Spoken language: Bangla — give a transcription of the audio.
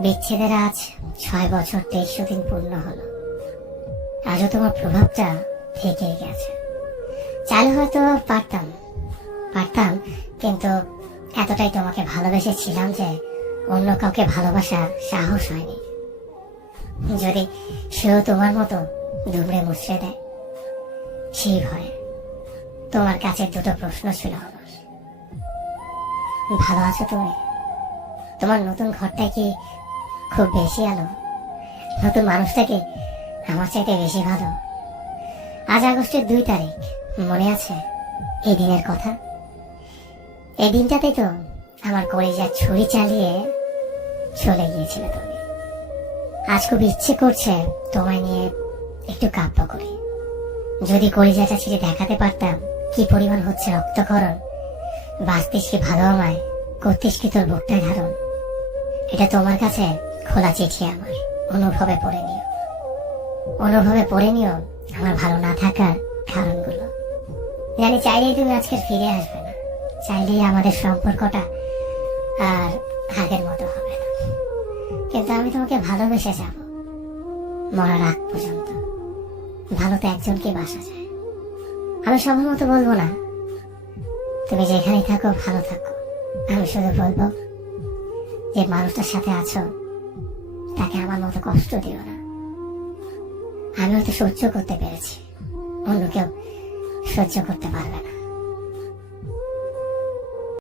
বিচ্ছেদের আজ 6 বছর 2300 দিন পূর্ণ হলো। আজও তোমার প্রভাবটা থেকেই গেছে। চাইলে হয়তো পারতাম, কিন্তু এতটাই তোমাকে ভালোবেসেছিলাম যে অন্য কাউকে ভালোবাসার সাহস হয়নি। যদি সেও তোমার মতো দুমড়ে মুচড়ে দেয়, সেই ভয়ে। তোমার কাছে দুটো প্রশ্ন ছিল আমার। ভালো আছো তুমি? তোমার নতুন ঘরটায় কি খুব বেশি আলো? নতুন মানুষটাকে আমার চাইতে বেশি ভালো? আজ আগস্টের 2 তারিখ, মনে আছে এই দিনের কথা? এই দিনটাতে তো আমার কলিজার ছুরি চালিয়ে চলে গিয়েছিল তুমি। আজ খুব ইচ্ছে করছে তোমায় নিয়ে একটু কাব্য করি। যদি কলিজাটা ছিঁড়ে দেখাতে পারতাম কি পরিমাণ হচ্ছে রক্তক্ষরণ, বাঁচতিস কি ভালো আমায়, করতিস কি তোর বুকটায় ধারণ। এটা তোমার কাছে খোলা চিঠি আমার, অনুভবে পড়ে নিও আমার ভালো না থাকার কারণগুলো। জানি চাইলেই তুমি আজকে ফিরে আসবে না, চাইলেই আমাদের সম্পর্কটা আর আগের মতো হবে না, কিন্তু আমি তোমাকে ভালোবেসে যাব মরার আগ পর্যন্ত। ভালো তো একজনকে বাসা যায়। আমি সবার মতো বলবো না তুমি যেখানেই থাকো ভালো থাকো। আমি শুধু বলবো যে মানুষটার সাথে আছো তাকে আমার মতো কষ্ট দিও না। আমি হয়তো সহ্য করতে পেরেছি, অন্য কেউ সহ্য করতে পারবে না।